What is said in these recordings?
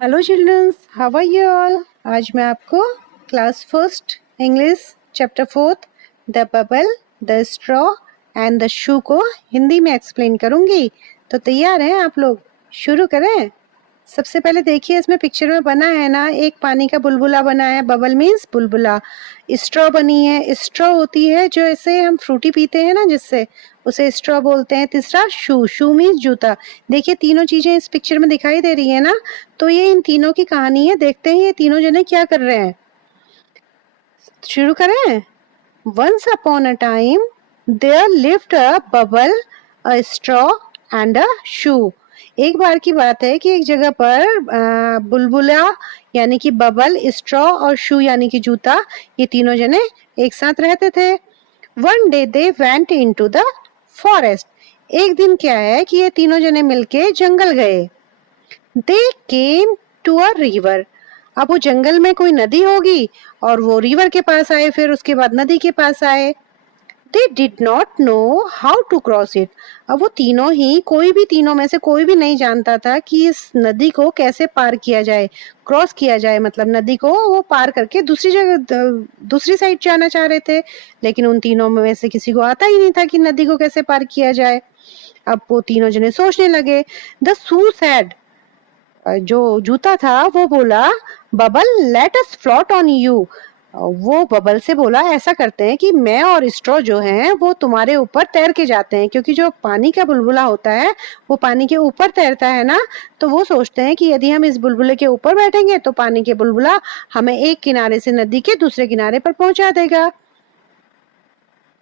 Hello childrens, how are you all. आज मैं आपको class first English chapter 4 the bubble, the straw and the shoe को हिंदी में explain करूंगी। तो तैयार हैं आप लोग? शुरू करें। सबसे पहले देखिए, इसमें पिक्चर में बना है ना, एक पानी का बुलबुला बना है। बबल मीन्स बुलबुला। स्ट्रॉ बनी है। स्ट्रॉ होती है जो ऐसे हम फ्रूटी पीते हैं ना, जिससे, उसे स्ट्रॉ बोलते हैं। तीसरा शू, शू मीन्स जूता। देखिए तीनों चीजें इस पिक्चर में दिखाई दे रही है ना, तो ये इन तीनों की कहानी है। देखते हैं ये तीनों जने क्या कर रहे हैं। शुरू करें। Once upon a time there lived a bubble, a straw and a shoe. एक बार की बात है कि एक जगह पर बुलबुला यानी कि बबल, स्ट्रॉ और शू यानी कि जूता, ये तीनों जने एक साथ रहते थे। One day they went into the forest. एक दिन क्या है कि ये तीनों जने मिलके जंगल गए। दे केम टू अ रिवर। अब वो जंगल में कोई नदी होगी और वो रिवर के पास आए, फिर उसके बाद नदी के पास आए। They did not know how to cross it. अब वो तीनों ही, कोई भी तीनों में से कोई भी नहीं जानता था कि इस नदी को कैसे पार किया जाए, क्रॉस किया जाए। मतलब नदी को वो पार करके दूसरी जगह, दूसरी साइड जाना चाह रहे थे, लेकिन उन तीनों में से किसी को आता ही नहीं था कि नदी को कैसे पार किया जाए। अब वो तीनों जने सोचने लगे। द शू सैड, जो जूता था वो बोला, bubble let us float on you. वो बबल से बोला, ऐसा करते हैं कि मैं और स्ट्रॉ जो हैं वो तुम्हारे ऊपर तैर के जाते हैं, क्योंकि जो पानी का बुलबुला होता है वो पानी के ऊपर तैरता है ना। तो वो सोचते हैं कि यदि हम इस बुलबुले के ऊपर बैठेंगे तो पानी के बुलबुला हमें एक किनारे से नदी के दूसरे किनारे पर पहुंचा देगा।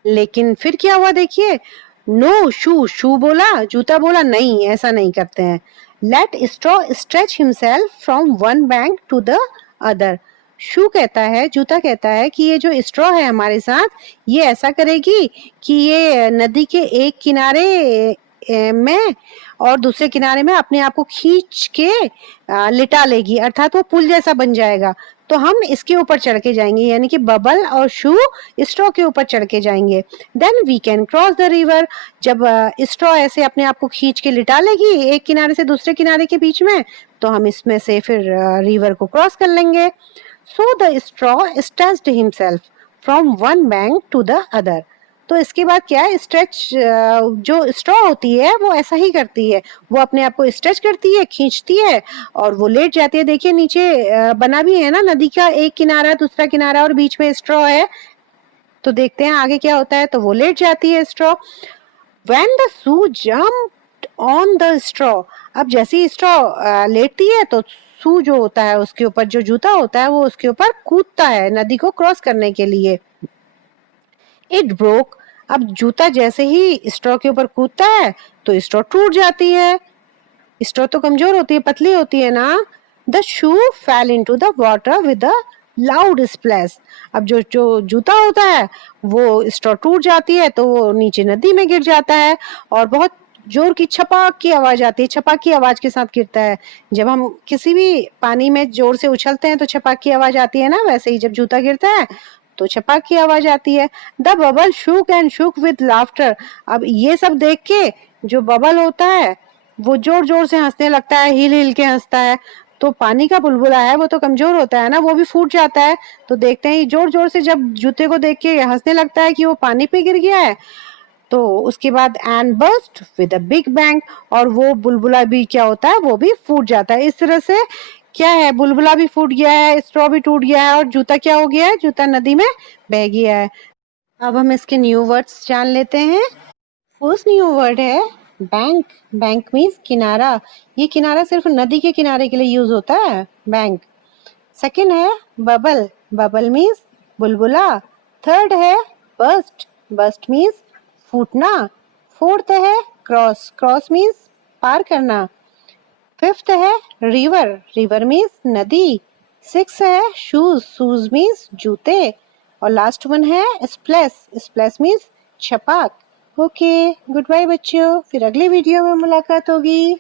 लेकिन फिर क्या हुआ देखिए। नो शू, शू बोला, जूता बोला, नहीं ऐसा नहीं करते हैं। Let straw stretch himself from one bank to the other. Shoe कहता है, जूता कहता है कि ये जो स्ट्रॉ है हमारे साथ, ये ऐसा करेगी कि ये नदी के एक किनारे में और दूसरे किनारे में अपने आप को खींच के लिटा लेगी, अर्थात वो पुल जैसा बन जाएगा। तो हम इसके ऊपर चढ़ के जाएंगे, यानी कि बबल और शू स्ट्रॉ के ऊपर चढ़ के जाएंगे। Then we can cross the river. जब स्ट्रॉ ऐसे अपने आप को खींच के लिटा लेगी एक किनारे से दूसरे किनारे के बीच में, तो हम इसमें से फिर रिवर को क्रॉस कर लेंगे। So the straw stretched himself from one bank to the other. तो इसके बाद क्या है, स्ट्रेच, जो स्ट्रॉ होती है वो ऐसा ही करती है, वो अपने आप को स्ट्रेच करती है, खींचती है और वो लेट जाती है। देखिए नीचे बना भी है ना नदी का, एक किनारा दूसरा किनारा और बीच में स्ट्रॉ है। तो देखते हैं आगे क्या होता है। तो वो लेट जाती है straw. When the shoe jumped on the straw. अब जैसे ही स्ट्रॉ लेटती है तो शू जो होता है उसके ऊपर, जो जूता होता है वो उसके ऊपर कूदता है नदी को क्रॉस करने के लिए। It broke. अब जूता जैसे ही स्ट्रॉ के ऊपर कूदता है तो स्ट्रॉ टूट जाती है। स्ट्रॉ तो कमजोर होती है, पतली होती है ना। The shoe fail into the water with a loud splash. अब जो जो जूता होता है वो, स्ट्रॉ टूट जाती है तो वो नीचे नदी में गिर जाता है और बहुत जोर की छपाक की आवाज आती है। छपाक की आवाज के साथ गिरता है। जब हम किसी भी पानी में जोर से उछलते हैं तो छपाक की आवाज आती है ना, वैसे ही जब जूता गिरता है तो छपाक की आवाज आती है। The bubble shook and shook with laughter. अब ये सब देख के जो बबल होता है वो जोर जोर से हंसने लगता है, हिल हिल के हंसता है। तो पानी का बुलबुला है वो तो कमजोर होता है ना, वो भी फूट जाता है। तो देखते हैं जोर जोर से जब जूते को देख के हंसने लगता है कि वो पानी पे गिर गया है। तो उसके बाद and burst with a big bang, और वो बुलबुला भी क्या होता है, वो भी फूट जाता है। इस तरह से क्या है, बुलबुला भी फूट गया है, स्ट्रॉ भी टूट गया है और जूता क्या हो गया है, जूता नदी में बह गया है। अब हम इसके न्यू वर्ड्स जान लेते हैं। फर्स्ट न्यू वर्ड है बैंक। बैंक मीन्स किनारा। ये किनारा सिर्फ नदी के किनारे के लिए यूज होता है, बैंक। सेकंड है बबल। बबल मीन्स बुलबुला। थर्ड है बर्स्ट। बर्स्ट मीन्स फूटना। फोर्थ है क्रॉस। क्रॉस मीन्स पार करना। फिफ्थ है रिवर। रिवर मीन्स नदी। सिक्स है शूज। शूज मीन्स जूते। और लास्ट वन है स्प्लैश। स्प्लैश मीन्स छपाक। ओके, गुड बाय बच्चों, फिर अगले वीडियो में मुलाकात होगी।